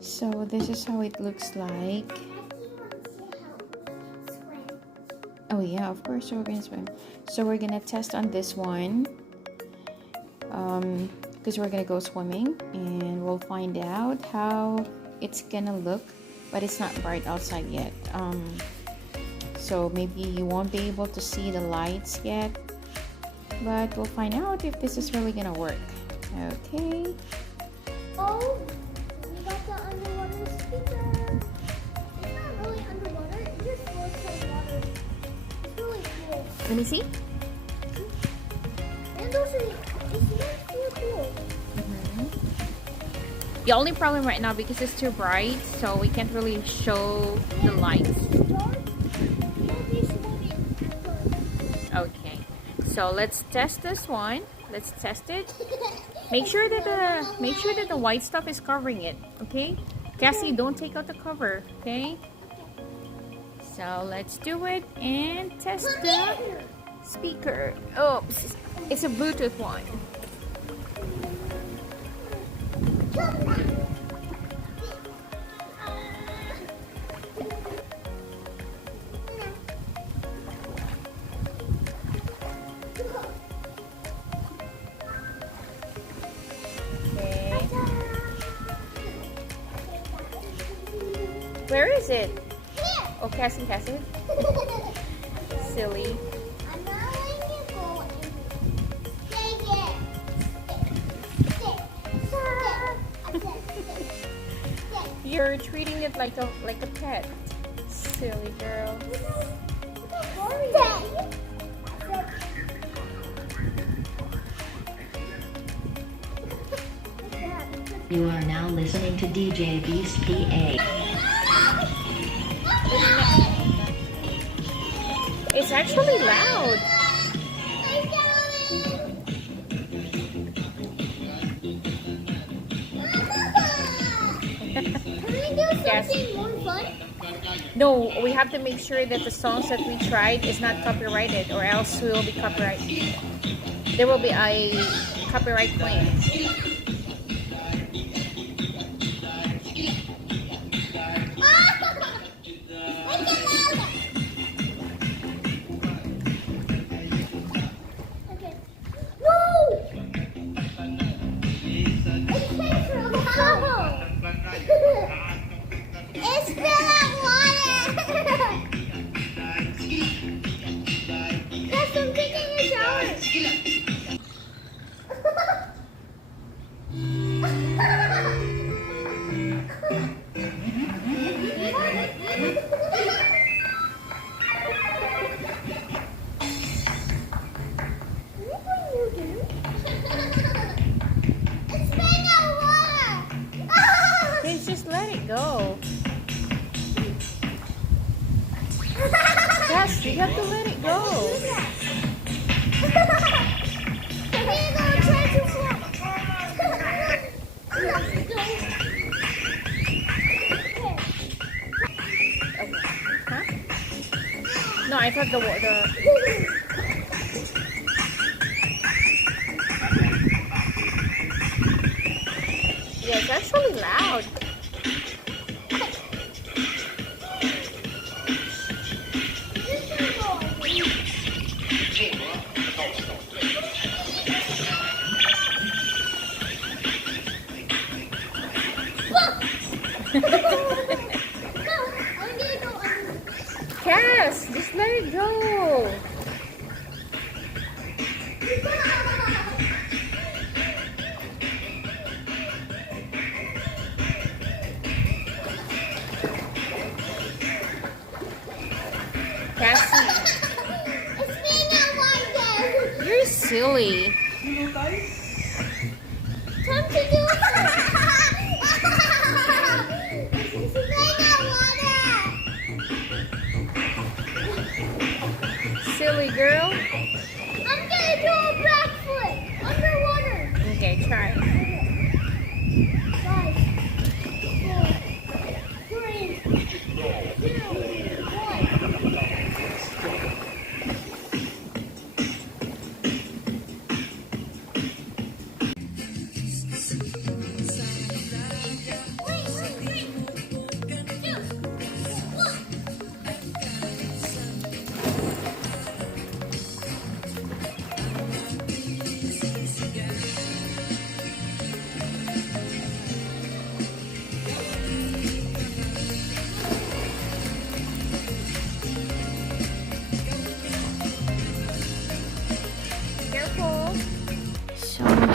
So this is how it looks like. Oh yeah, of course, so we're gonna swim. So we're gonna test on this one. Because we're gonna go swimming and we'll find out how it's gonna look, but it's not bright outside yet. So maybe you won't be able to see the lights yet, but we'll find out if this is really gonna work. Okay. Oh, we got the underwater speaker. It's not really underwater, it just floats on water. It's really cool. Let me see. And those are, it's really cool. The only problem right now, because it's too bright, so we can't really show the lights. Okay, so let's test this one. Let's test it. Make sure that the white stuff is covering it. Okay, Cassie, don't take out the cover. Okay. So let's do it and test the speaker. Oh, it's a Bluetooth one. Where is it? Here. Oh, Cassie has it. Silly. I'm not letting you go and take it. You're treating it like a pet. Silly girl. You are now listening to DJ Beast PA. It's actually loud. Something more fun? No, we have to make sure that the songs that we tried is not copyrighted, or else we will be copyrighted. There will be a copyright claim. It's still at water! Yes, I'm taking a shower! It's been at water! Please just let it go. Yes, you have to let it go. Huh? No, I thought the yeah, it's actually loud. Cass, just let it go. Cassie, It's being at water! you're silly. Time to do it! It's being at water! Silly girl. I'm gonna do a backflip underwater. Okay, try. 5, 4, 3, 2, 1.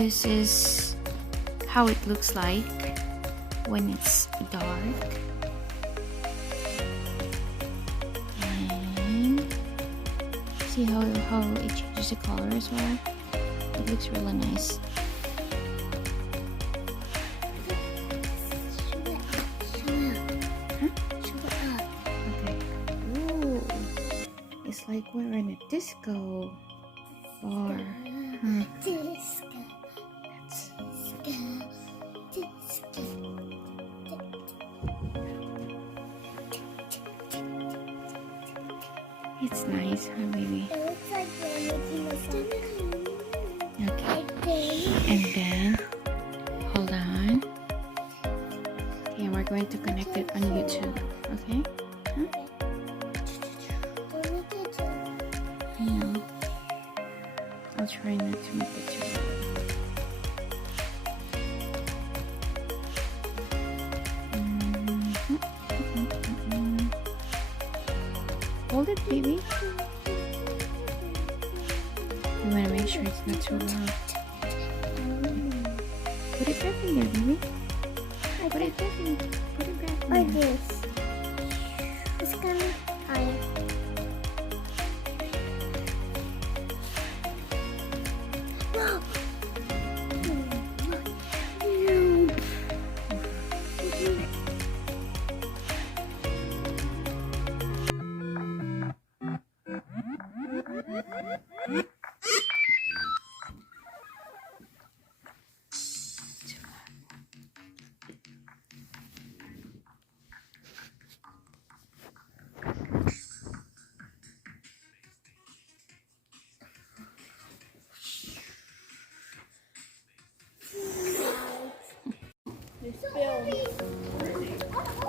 this is how it looks like when it's dark. And see how it changes the color as well. It looks really nice. It's like we're in a disco bar. Disco. It's nice, huh, baby? It looks like they're making a song. Okay. And then, hold on. Okay, we're going to connect it on YouTube. Okay? Huh? I know. I'll try not to make it too loud. Hold it, baby. You want to make sure it's not too loud. Put it back in there, baby. Put it back in. Put it back in Like there. this. It's gonna higher. No.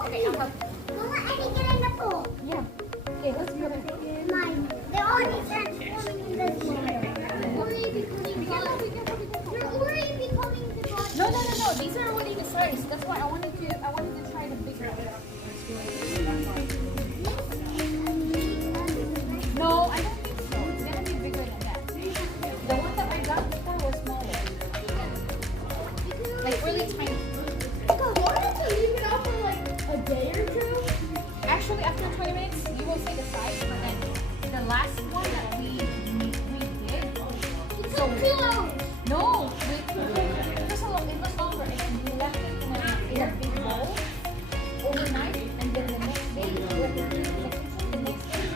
Okay, Mama, I can get in the pool. Yeah. Okay, let's go ahead. Mine. They're already transforming into this one. Already becoming God. They're already becoming the God. No. These are already the size. That's why I wanted to try the bigger one. No, I don't think so. It's gonna be bigger than that. The one that I got before was smaller. Like really tiny. A day or two? Actually, after 20 minutes, you will see the size. But then the last one that we did. So no, it was longer. And we left it in a big bowl overnight, and then the next day we went to the next day.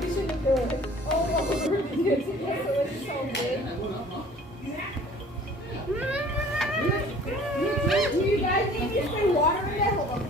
We should have done it all over because it was so big. Do you guys need me to spray water in there? Hold on.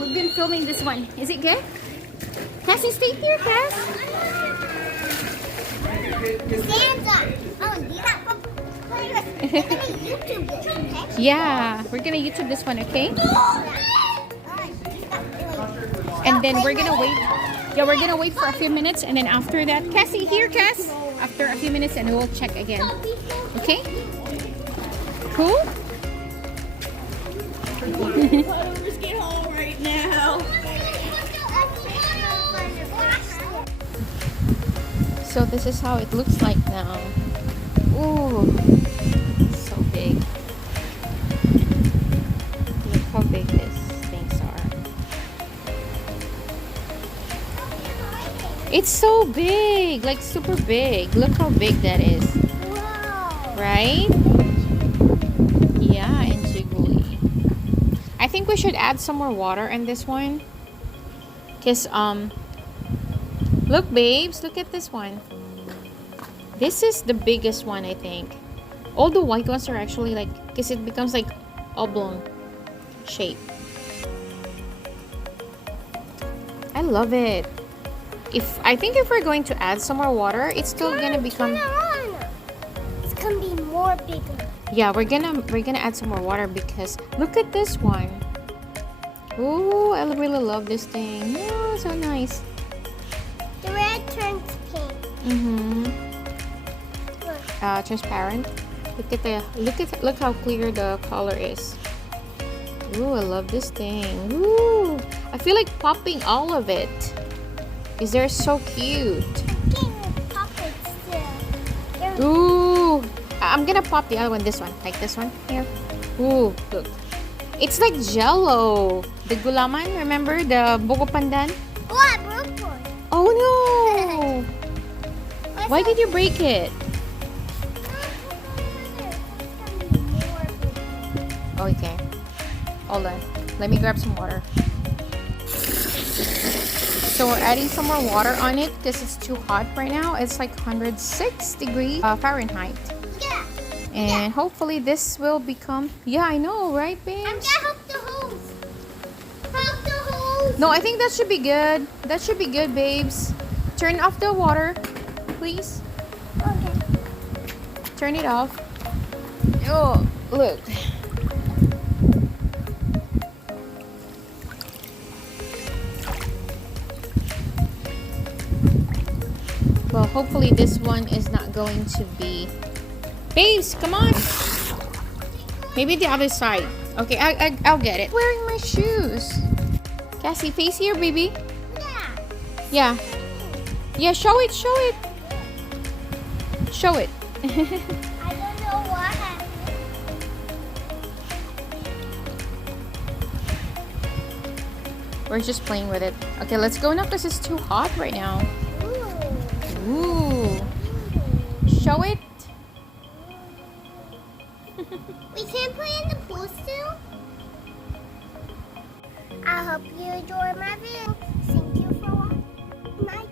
We've been filming this one. Is it good? Cassie, stay here, Cass. Santa. Oh, do that for YouTube this, okay? Yeah, we're gonna YouTube this one, okay? And then we're gonna wait. Yeah, we're gonna wait for a few minutes, and then after that, Cassie, here, Cass. After a few minutes, and we'll check again. Okay? Cool. Let's get home right now. So this is how it looks like now. Ooh, so big. Look how big these things are. It's so big, like super big. Look how big that is. Wow. Right? Yeah, and jiggly. I think we should add some more water in this one. Cause look babes, look at this one. This is the biggest one, I think. All the white ones are actually like, cause it becomes like oblong shape. I love it. I think if we're going to add some more water, it's still gonna become. Turn around. It's gonna be more bigger. Yeah, we're gonna add some more water because look at this one. Ooh, I really love this thing. Oh, so nice. The red turns pink. Look. Transparent. Look how clear the color is. Ooh, I love this thing. Ooh, I feel like popping all of it. Because they're so cute. Pop it still. Ooh, I'm gonna pop the other one. This one, like this one here. Ooh, look. It's like Jello. The gulaman, remember the buko pandan? Oh, I broke one. Oh no! Why did you break it? Okay, hold on. Let me grab some water. So we're adding some more water on it because it's too hot right now. It's like 106 degrees Fahrenheit. Yeah. And hopefully this will become... Yeah, I know, right, I'm babe? gonna help the hose. Help the hose. No, I think that should be good. That should be good, babes. Turn off the water, please. Okay. Turn it off. Oh, look. Well, hopefully this one is not going to be... Babes, come on. Maybe the other side. Okay, I'll get it. Wearing my shoes. Cassie, face here, baby. Yeah. Yeah. Yeah, show it, show it. Show it. I don't know what happened. We're just playing with it. Okay, let's go now because it's too hot right now. Ooh. Show it. We can play in the pool still? I hope you enjoy my video. Thank you for watching.